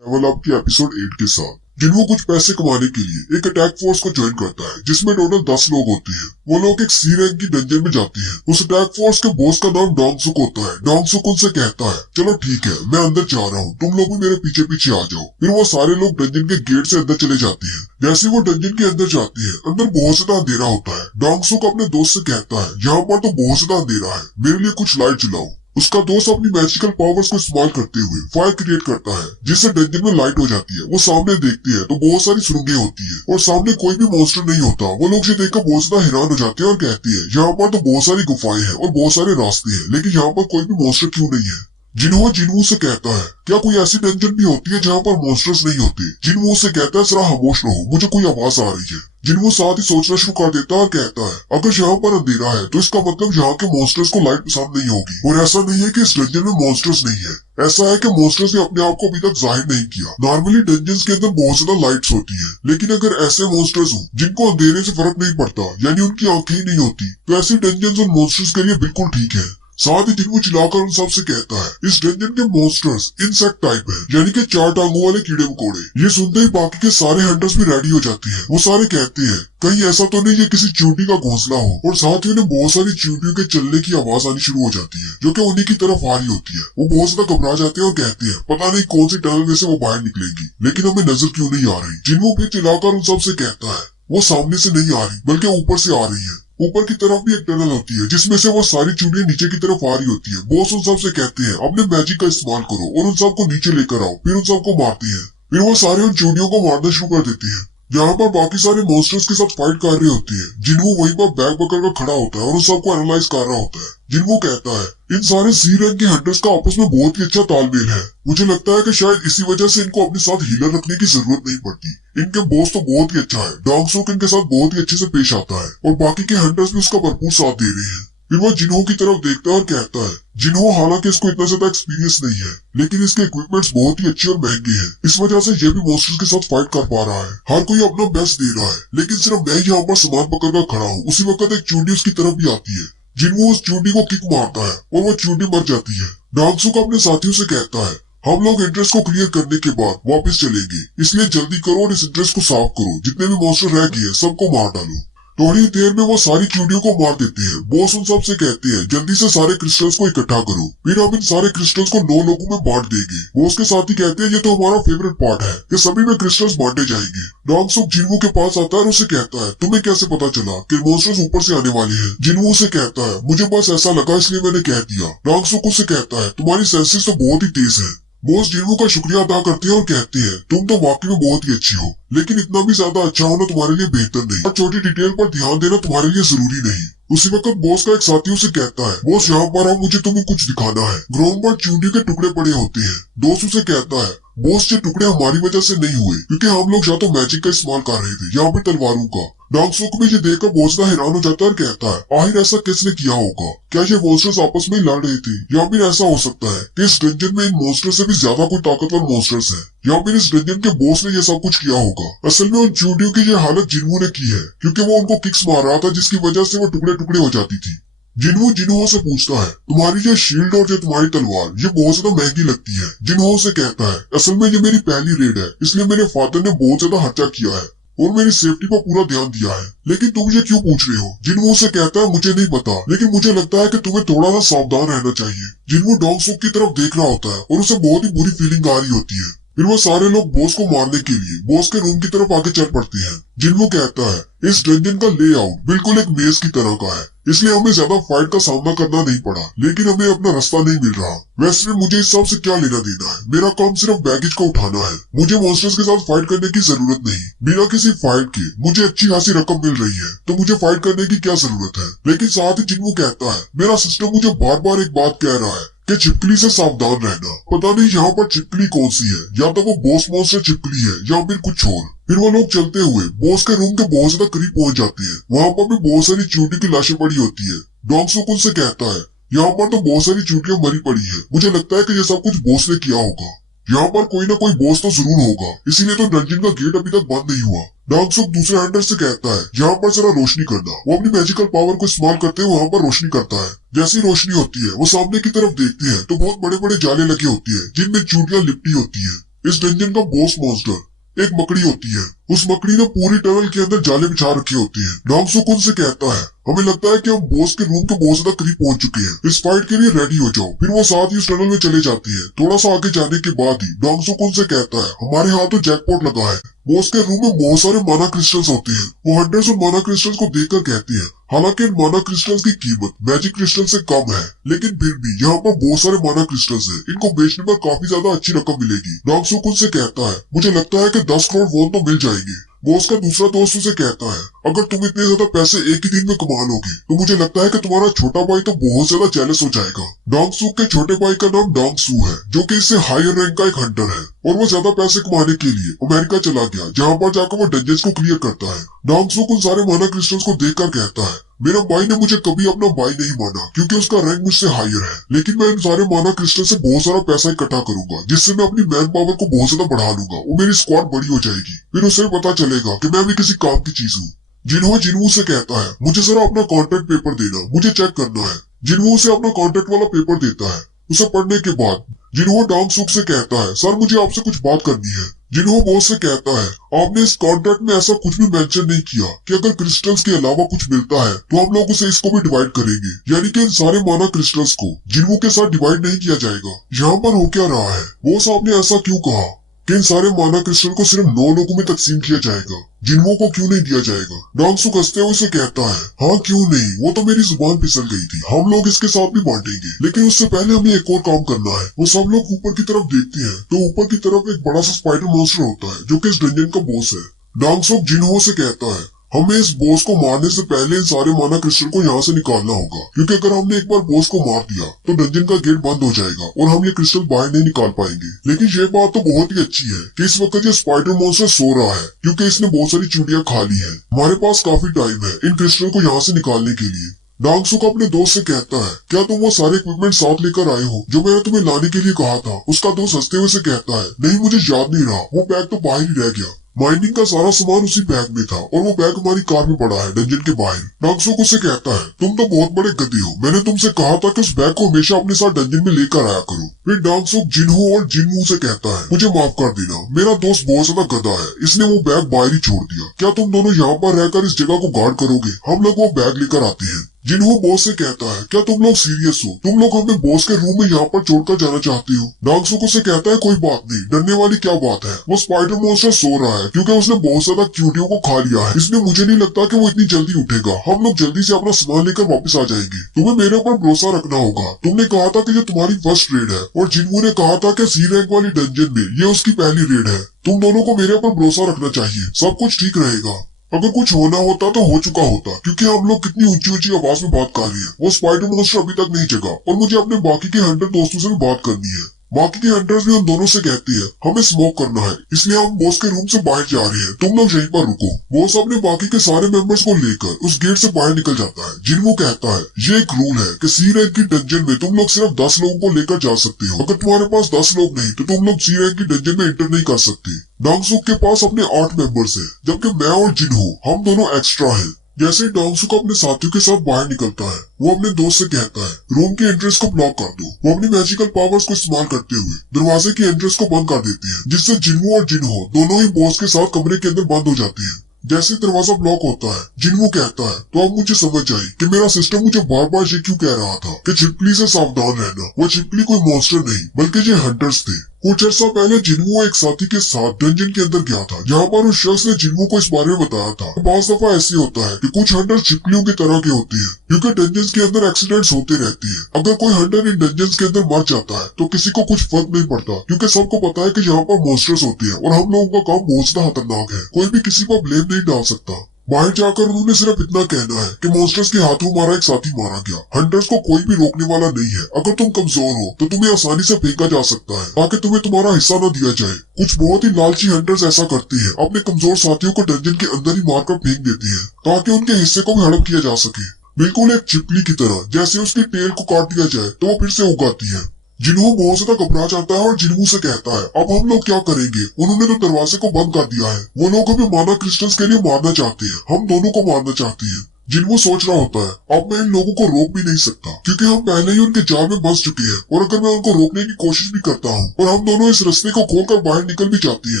लेवल अप की एपिसोड 8 के साथ जिन्हों कुछ पैसे कमाने के लिए एक अटैक फोर्स को ज्वाइन करता है, जिसमें टोटल 10 लोग होते हैं। वो लोग एक सी रैंक की डंजन में जाते हैं। उस अटैक फोर्स के बॉस का नाम डोंगसुक होता है। डोंगसुक उनसे कहता है चलो ठीक है, मैं अंदर जा रहा हूँ, तुम लोग भी मेरे पीछे पीछे आ जाओ। फिर वो सारे लोग डंजन के गेट से अंदर चले जाते हैं। जैसे वो डंजन के अंदर जाते हैं, अंदर बहुत ज्यादा अंधेरा होता है। डोंगसुक अपने दोस्त से कहता है यहाँ पर तो बहुत ज्यादा अंधेरा है, मेरे लिए कुछ लाइट जलाओ। उसका दोस्त अपनी मैजिकल पावर्स को इस्तेमाल करते हुए फायर क्रिएट करता है, जिससे डंजन में लाइट हो जाती है। वो सामने देखते हैं तो बहुत सारी सुरंगें होती है और सामने कोई भी मॉन्स्टर नहीं होता। वो लोग ये देखकर बहुत ज्यादा हैरान हो जाते हैं और कहते हैं यहाँ पर तो बहुत सारी गुफाएं हैं और बहुत सारे रास्ते हैं, लेकिन यहाँ पर कोई भी मॉन्स्टर क्यों नहीं है? जिन्हों से कहता है क्या कोई ऐसी डंजन भी होती है जहाँ पर मॉन्स्टर्स नहीं होते? जिन्हों से कहता है जरा खामोश रहो, मुझे कोई आवाज आ रही है। जिन्हों साथ ही सोचना शुरू कर देता है और कहता है अगर यहाँ पर अंधेरा है तो इसका मतलब यहाँ के मॉन्स्टर्स को लाइट पसंद नहीं होगी। और ऐसा नहीं है कि इस डंजन में मॉन्स्टर्स नहीं है, ऐसा है कि मॉन्स्टर्स ने अपने आप को अभी तक जाहिर नहीं किया। नॉर्मली डंजन्स के अंदर बहुत ज्यादा लाइट्स होती है, लेकिन अगर ऐसे मॉन्स्टर्स हो जिनको अंधेरे से फर्क नहीं पड़ता, यानी उनकी आंखें ही नहीं होती, तो ऐसी डंजन्स और मॉन्स्टर्स के लिए बिल्कुल ठीक है। साथ ही जिन्हों चिल्लाकर उन सबसे कहता है इस डंजन के मॉन्स्टर्स इंसेक्ट टाइप है, यानी कि 4 टांगों वाले कीड़े मकोड़े। ये सुनते ही बाकी के सारे हंटर्स भी रेडी हो जाते हैं। वो सारे कहते हैं कहीं ऐसा तो नहीं ये किसी चींटी का घोंसला हो, और साथ ही उन्हें बहुत सारी चींटियों के चलने की आवाज आनी शुरू हो जाती है जो कि उन्हीं की तरफ आ रही होती है। वो बहुत ज्यादा घबरा जाते हैं और कहते हैं पता नहीं कौन सी टनल में से वो बाहर निकलेंगी, लेकिन हमें नजर क्यों नहीं आ रही। जिन्हों फिर चिल्लाकर उन सबसे कहता है वो सामने से नहीं आ रही बल्कि ऊपर से आ रही है। ऊपर की तरफ भी एक टनल होती है जिसमें से वो सारी चूड़ियां नीचे की तरफ आ रही होती है। बॉस उन सबसे कहते हैं अपने मैजिक का इस्तेमाल करो और उन सबको नीचे लेकर आओ। फिर उन सबको मारते हैं। फिर वो सारे उन चूड़ियों को मारना शुरू कर देते हैं। यहाँ पर बाकी सारे मॉन्स्टर्स के साथ फाइट कर रहे होते हैं। जिन्हों वहीं पर बैग पकड़कर खड़ा होता है और उन सबको एनालाइज कर रहा होता है। जिन्हों कहता है इन सारे सी रैंक के हंटर्स का आपस में बहुत ही अच्छा तालमेल है। मुझे लगता है कि शायद इसी वजह से इनको अपने साथ हीलर रखने की जरूरत नहीं पड़ती। इनके बॉस तो बहुत ही अच्छा है, डोंगसुक इनके साथ बहुत ही अच्छे से पेश आता है और बाकी के हंटर्स भी उसका भरपूर साथ दे रहे हैं। फिर वो जिन्हों की तरफ देखता है और कहता है जिन्हों हालांकि इसको इतना ज्यादा एक्सपीरियंस नहीं है, लेकिन इसके इक्विपमेंट्स बहुत ही अच्छे और महंगे हैं, इस वजह से ये भी मॉन्स्टर्स के साथ फाइट कर पा रहा है। हर कोई अपना बेस्ट दे रहा है, लेकिन सिर्फ मैं यहाँ पर सामान पकड़कर खड़ा हूँ। उसी वक्त एक चूंटी उसकी तरफ भी आती है। जिन्हों उस चूंटी को किक मारता है और वो चूंटी मर जाती है। डोंगसुक अपने साथियों से कहता है हम लोग इंटरेस्ट को क्लियर करने के बाद वापस चलेंगे, इसलिए जल्दी करो और इस इंटरेस्ट को साफ करो। जितने भी मॉन्स्टर रह गए हैं सबको मार डालो। थोड़ी देर में वो सारी चींटियों को मार देते हैं। बॉस उन सबसे कहते हैं जल्दी से सारे क्रिस्टल्स को इकट्ठा करो, फिर हम इन सारे क्रिस्टल्स को 9 लोगों में बांट देंगे। बॉस के साथ ही कहते हैं ये तो हमारा फेवरेट पार्ट है कि सभी में क्रिस्टल्स बांटे जाएंगे। डोंगसुक जिन्हों के पास आता है और उसे कहता है तुम्हें कैसे पता चला कि मॉन्स्टर्स ऊपर से आने वाले हैं? जिन्हों से कहता है मुझे बस ऐसा लगा इसलिए मैंने कह दिया। डोंगसुक उसे कहता है तुम्हारी सेंसेस तो बहुत ही तेज है। बॉस जिन्हों का शुक्रिया अदा करती है और कहती है तुम तो वाकई में बहुत ही अच्छी हो, लेकिन इतना भी ज्यादा अच्छा होना तुम्हारे लिए बेहतर नहीं और छोटी डिटेल पर ध्यान देना तुम्हारे लिए जरूरी नहीं। उसी वक्त बॉस का एक साथी उसे कहता है बॉस यहाँ पर आओ, मुझे तुम्हें कुछ दिखाना है। ग्राउंड पर चूंटी के टुकड़े पड़े होते हैं। दोस्त उसे कहता है बॉस ये टुकड़े हमारी वजह से नहीं हुए, क्योंकि हम लोग या तो मैजिक का इस्तेमाल कर रहे थे या फिर तलवारों का। डांगसुक में ये देखकर बॉसना हैरान हो जाता है और कहता है आखिर ऐसा किसने किया होगा? क्या ये मॉन्स्टर्स आपस में लड़ रहे थे, या फिर ऐसा हो सकता है कि इस डंजन में इन मॉन्स्टर से भी ज्यादा कोई ताकतवर मॉन्स्टर्स है, या फिर इस डंजन के बॉस ने ये सब कुछ किया होगा। असल में उन चूंटियों की ये हालत जिन्हों ने की है, क्योंकि वो उनको किक्स मार रहा था जिसकी वजह से वो टुकड़े टुकड़े हो जाती थी। जिन्हों से पूछता है तुम्हारी ये शील्ड और ये तुम्हारी तलवार ये बहुत ज्यादा महंगी लगती है। जिन्हों से कहता है असल में ये मेरी पहली रेड है, इसलिए मेरे फादर ने बहुत ज्यादा खर्चा किया है और मेरी सेफ्टी पर पूरा ध्यान दिया है। लेकिन तुम ये क्यों पूछ रहे हो? जिन्हों से कहता है मुझे नहीं पता, लेकिन मुझे लगता है कि तुम्हें थोड़ा सा सावधान रहना चाहिए। जिन्हों डांगसुक की तरफ देख रहा होता है और उसे बहुत ही बुरी फीलिंग आ रही होती है। फिर वो सारे लोग बॉस को मारने के लिए बॉस के रूम की तरफ आगे चल पड़ते हैं। जिन्हों कहता है इस डंजन का लेआउट बिल्कुल एक मेज की तरह का है, इसलिए हमें ज्यादा फाइट का सामना करना नहीं पड़ा, लेकिन हमें अपना रास्ता नहीं मिल रहा। वैसे मुझे इस सब से क्या लेना देना है? मेरा काम सिर्फ बैगेज को उठाना है। मुझे मॉन्स्टर्स के साथ फाइट करने की जरूरत नहीं। बिना किसी फाइट के मुझे अच्छी खासी रकम मिल रही है, तो मुझे फाइट करने की क्या जरूरत है? लेकिन साथ ही जिन्हों कहता है मेरा सिस्टम मुझे बार बार एक बात कह रहा है कि छिपकली से सावधान रहना। पता नहीं यहाँ पर छिपकली कौन सी है, या तो वो बॉस मॉन्स्टर छिपकली है या फिर कुछ और। फिर वो लोग चलते हुए बॉस के रूम के बहुत ज्यादा करीब पहुंच जाते हैं। वहाँ पर भी बहुत सारी चूंटी की लाशें पड़ी होती है। डांगसुक उनसे कहता है यहाँ पर तो बहुत सारी चूंटियां मरी पड़ी है, मुझे लगता है कि ये सब कुछ बॉस ने किया होगा। यहाँ पर कोई ना कोई बॉस तो जरूर होगा, इसीलिए तो डंजन का गेट अभी तक बंद नहीं हुआ। डांगसुक दूसरे हंटर से कहता है यहाँ पर जरा रोशनी करना। वो अपनी मैजिकल पावर को इस्तेमाल करते हुए वहाँ पर रोशनी करता है। जैसी रोशनी होती है वो सामने की तरफ देखते हैं तो बहुत बड़े बड़े जाले लगे होते हैं जिनमें चूंटियां लिपटी होती है। इस डंजन का बॉस मॉन्स्टर एक मकड़ी होती है। उस मकड़ी ने पूरी टनल के अंदर जाले बिछा रखे होते हैं। डांगसुक उनसे कहता है हमें लगता है कि हम बॉस के रूम के बहुत ज्यादा करीब पहुंच चुके हैं, इस फाइट के लिए रेडी हो जाओ। फिर वो साथ ही उस टनल में चले जाती है। थोड़ा सा आगे जाने के बाद ही डांगसुक उनसे कहता है हमारे यहाँ तो जैकपॉट लगा है। बॉस के रूम में बहुत सारे माना क्रिस्टल्स होते हैं। वो हंटर्स उन माना क्रिस्टल्स को देखकर कहते हैं हालांकि इन माना क्रिस्टल्स की कीमत मैजिक क्रिस्टल से कम है, लेकिन फिर भी यहाँ पर बहुत सारे माना क्रिस्टल्स हैं, इनको बेचने पर काफी ज्यादा अच्छी रकम मिलेगी। डांगसुक उनसे कहता है मुझे लगता है कि 10 करोड़ वोन तो मिल जाएंगे। बॉस का दूसरा दोस्त उसे कहता है अगर तुम इतने ज्यादा पैसे एक ही दिन में कमा लोगे तो मुझे लगता है कि तुम्हारा छोटा भाई तो बहुत ज्यादा जेलस हो जाएगा। डांगसुक के छोटे भाई का नाम डांगसू है, जो कि इससे हायर रैंक का एक हंटर है, और वो ज्यादा पैसे कमाने के लिए अमेरिका चला गया, जहाँ पर जाकर वो डंजन्स को क्लियर करता है। डांगसुक उन सारे माना क्रिस्टल्स को देखकर कहता है मेरा भाई ने मुझे कभी अपना भाई नहीं माना क्योंकि उसका रैंक मुझसे हायर है, लेकिन मैं इन सारे माना क्रिस्टल से बहुत सारा पैसा इकट्ठा करूंगा, जिससे मैं अपनी मैन पावर को बहुत ज्यादा बढ़ा लूंगा और मेरी स्क्वाड बड़ी हो जाएगी। फिर उसे पता चलेगा कि मैं भी किसी काम की चीज हूँ। जिन्हों से कहता है मुझे जरा अपना कॉन्ट्रैक्ट पेपर देना, मुझे चेक करना है। जिन्हों से अपना कॉन्ट्रैक्ट वाला पेपर देता है। उसे पढ़ने के बाद जिन्हों डांगसुक से कहता है सर मुझे आपसे कुछ बात करनी है। जिन्हों बॉस से कहता है आपने इस कॉन्ट्रैक्ट में ऐसा कुछ भी मेंशन नहीं किया कि अगर क्रिस्टल्स के अलावा कुछ मिलता है तो हम लोग उसे इसको भी डिवाइड करेंगे, यानी कि इन सारे माना क्रिस्टल्स को जिन्हों के साथ डिवाइड नहीं किया जाएगा। यहाँ पर हो क्या रहा है? बॉस आपने ऐसा क्यों कहा कि इन सारे माना क्रिस्टल को सिर्फ 9 लोगों में तकसीम किया जाएगा, जिन्हों को क्यों नहीं दिया जाएगा? डांगसुक हंसते हुए उसे कहता है हाँ क्यों नहीं, वो तो मेरी जुबान फिसल गई थी, हम लोग इसके साथ भी बांटेंगे, लेकिन उससे पहले हमें एक और काम करना है। वो सब लोग ऊपर की तरफ देखते हैं तो ऊपर की तरफ एक बड़ा सा स्पाइडर मॉन्स्टर होता है जो कि इस डंजन का बॉस है। डांगसुक जिन्हों से कहता है हमें इस बॉस को मारने से पहले इन सारे माना क्रिस्टल को यहाँ से निकालना होगा, क्योंकि अगर हमने एक बार बॉस को मार दिया तो डंजन का गेट बंद हो जाएगा और हम ये क्रिस्टल बाहर नहीं निकाल पाएंगे। लेकिन ये बात तो बहुत ही अच्छी है कि इस वक्त ये स्पाइडर मॉन्स्टर सो रहा है, क्योंकि इसने बहुत सारी चूड़ियां खा ली है। हमारे पास काफी टाइम है इन क्रिस्टल को यहाँ से निकालने के लिए। डांगसुक अपने दोस्त से कहता है क्या तुम वो सारे इक्विपमेंट साथ लेकर आए हो जो मैंने तुम्हें लाने के लिए कहा था? उसका दोस्त हंसते हुए से कहता है नहीं मुझे याद नहीं रहा, वो बैग तो बाहर ही रह गया। माइनिंग का सारा सामान उसी बैग में था और वो बैग हमारी कार में पड़ा है डंजन के बाहर। डांगसुक उससे कहता है तुम तो बहुत बड़े गधे हो, मैंने तुमसे कहा था कि उस बैग को हमेशा अपने साथ डंजन में लेकर आया करो। फिर डांगसुक जिन्हों और जिन्हों से कहता है मुझे माफ कर देना, मेरा दोस्त बहुत ज्यादा गधा है, इसने वो बैग बाहर ही छोड़ दिया। क्या तुम दोनों यहाँ पर रहकर इस जगह को गार्ड करोगे? हम लोग वो बैग लेकर आते हैं। जिन्हों बॉस से कहता है, क्या तुम लोग सीरियस हो? तुम लोग हमें बॉस के रूम में यहाँ पर छोड़कर जाना चाहते हो? डांगसुक से कहता है, कोई बात नहीं, डरने वाली क्या बात है। वो स्पाइडर मॉन्स्टर सो रहा है क्योंकि उसने बहुत ज्यादा चींटियों को खा लिया है, इसलिए मुझे नहीं लगता कि वो इतनी जल्दी उठेगा। हम लोग जल्दी से अपना सामान लेकर वापस आ जाएंगे। तुम्हें मेरे ऊपर भरोसा रखना होगा। तुमने कहा था कि ये तुम्हारी फर्स्ट रेड है और जिन्हों ने कहा था कि सी रैंक वाली डंजन में ये उसकी पहली रेड है। तुम दोनों को मेरे ऊपर भरोसा रखना चाहिए, सब कुछ ठीक रहेगा। अगर कुछ होना होता तो हो चुका होता, क्योंकि हम लोग कितनी ऊंची ऊंची आवाज में बात कर रहे हैं। वो स्पाइडर मॉन्स्टर अभी तक नहीं जगा और मुझे अपने बाकी के हंटर दोस्तों से भी बात करनी है। बाकी के हंटर्स भी उन दोनों से कहती है, हमें स्मोक करना है, इसलिए हम बॉस के रूम से बाहर जा रहे हैं। तुम लोग यहीं पर रुको। बॉस अपने बाकी के सारे मेंबर्स को लेकर उस गेट से बाहर निकल जाता है। जिन्हों कहता है, ये एक रूल है कि सी रैंक की डंजन में तुम लोग सिर्फ 10 लोगों को लेकर जा सकते हो। अगर तुम्हारे पास 10 लोग नहीं तो तुम लोग सी रैंक की डंजन में एंटर नहीं कर सकते। डांगसुक के पास अपने 8 मेंबर्स है, जबकि मैं और जिन्हों हम दोनों एक्स्ट्रा है। जैसे ही डांगसुक अपने साथियों के साथ बाहर निकलता है, वो अपने दोस्त से कहता है, रूम के एंट्रेंस को ब्लॉक कर दो। वो अपनी मैजिकल पावर्स को इस्तेमाल करते हुए दरवाजे की एंट्रेंस को बंद कर देती है, जिससे जिन्हों और जिन्हों दोनों ही बॉस के साथ कमरे के अंदर बंद हो जाती है। जैसे दरवाजा ब्लॉक होता है, जिन्हों कहता है, तो अब मुझे समझ आई कि मेरा सिस्टम मुझे बार बार ये क्यों कह रहा था कि छिपकली से सावधान रहना। वो छिपकली कोई मॉन्स्टर नहीं बल्कि ये हंटर्स थे। कुछ अर्सा पहले जिन्हों एक साथी के साथ डंजन के अंदर गया था, जहाँ पर उस शख्स ने जिन्हों को इस बारे में बताया था। बाज़ दफा ऐसे होता है कि कुछ हंटर छिपकलियों की तरह के होते हैं, क्योंकि डंजन के अंदर एक्सीडेंट्स होते रहती है। अगर कोई हंटर इन डंजन के अंदर मर जाता है तो किसी को कुछ फर्क नहीं पड़ता, क्योंकि सबको पता है कि यहाँ पर मॉन्स्टर्स होते हैं और हम लोगों का काम बहुत ज्यादा खतरनाक है। कोई भी किसी पर ब्लेम नहीं डाल सकता। बाहर जाकर उन्होंने सिर्फ इतना कहना है कि मॉन्स्टर्स के हाथों हमारा एक साथी मारा गया। हंटर्स को कोई भी रोकने वाला नहीं है। अगर तुम कमजोर हो तो तुम्हें आसानी से फेंका जा सकता है ताकि तुम्हें तुम्हारा हिस्सा न दिया जाए। कुछ बहुत ही लालची हंटर्स ऐसा करते हैं, अपने कमजोर साथियों को डंजन के अंदर ही मारकर फेंक देते हैं ताकि उनके हिस्से को भी हड़प किया जा सके, बिल्कुल एक छिपकली की तरह। जैसे उसकी टेल को काट दिया जाए तो वो फिर से उगाती है। जिन्हों बहुत ज्यादा घबरा जाता है और जिन्हों से कहता है, अब हम लोग क्या करेंगे? उन्होंने तो दरवाजे को बंद कर दिया है। वो लोग हमें माना क्रिस्टल्स के लिए मारना चाहते हैं, हम दोनों को मारना चाहती है। जिन्हों सोच रहा होता है, अब मैं इन लोगों को रोक भी नहीं सकता, क्योंकि हम पहले ही उनके जाल में फंस चुके हैं। और अगर मैं उनको रोकने की कोशिश भी करता हूँ और हम दोनों इस रास्ते को खोलकर बाहर निकल भी जाती है,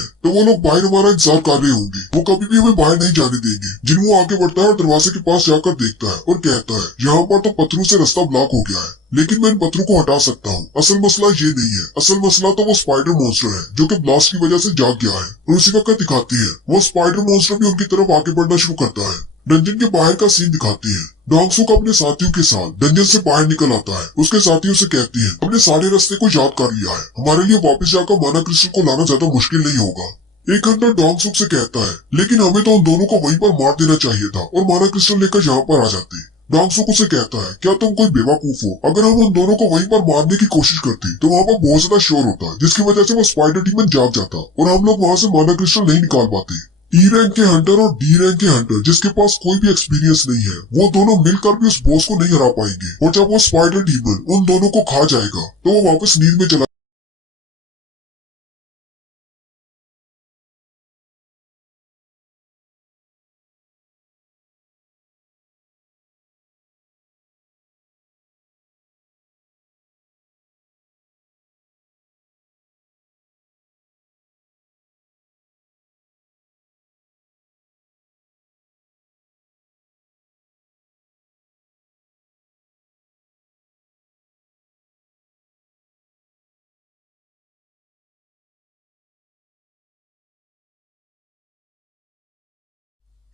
तो वो लोग बाहर हमारा इंतजार कर रहे होंगे। वो कभी भी हमें बाहर नहीं जाने देंगे। जिन्हों आगे बढ़ता है और दरवाजे के पास जाकर देखता है और कहता है, यहाँ पर तो पत्थरों से रास्ता ब्लॉक हो गया है, लेकिन मैं इन पत्थरों को हटा सकता हूँ। असल मसला ये नहीं है, असल मसला तो वो स्पाइडर मॉन्स्टर है जो कि ब्लास्ट की वजह से जाग गया है। और उसी वक्त दिखाती है वो स्पाइडर मॉन्स्टर भी उनकी तरफ आगे बढ़ना शुरू करता है। डंजन के बाहर का सीन दिखाती है। डांगसुक अपने साथियों के साथ डंजन से बाहर निकल आता है। उसके साथियों से कहती है, हमने सारे रास्ते को याद कर लिया है, हमारे लिए वापस जाकर माना क्रिस्टल को लाना ज्यादा मुश्किल नहीं होगा। एक हंटर डांगसुक से कहता है, लेकिन हमें तो उन दोनों को वहीं पर मार देना चाहिए था और माना क्रिस्टल लेकर यहाँ पर आ जाते। डांगसुक उसे कहता है, क्या तुम कोई बेवकूफ हो? अगर हम उन दोनों को वहीं पर मारने की कोशिश करते तो वहाँ पर बहुत ज्यादा शोर होता है, जिसकी वजह से वो स्पाइडर डीमन जाग जाता और हम लोग वहाँ से माना क्रिस्टल नहीं निकाल पाते। ई रैंक के हंटर और डी रैंक के हंटर जिसके पास कोई भी एक्सपीरियंस नहीं है, वो दोनों मिलकर भी उस बॉस को नहीं हरा पाएंगे। और जब वो स्पाइडर डीमन उन दोनों को खा जाएगा तो वो वापस नींद में चला।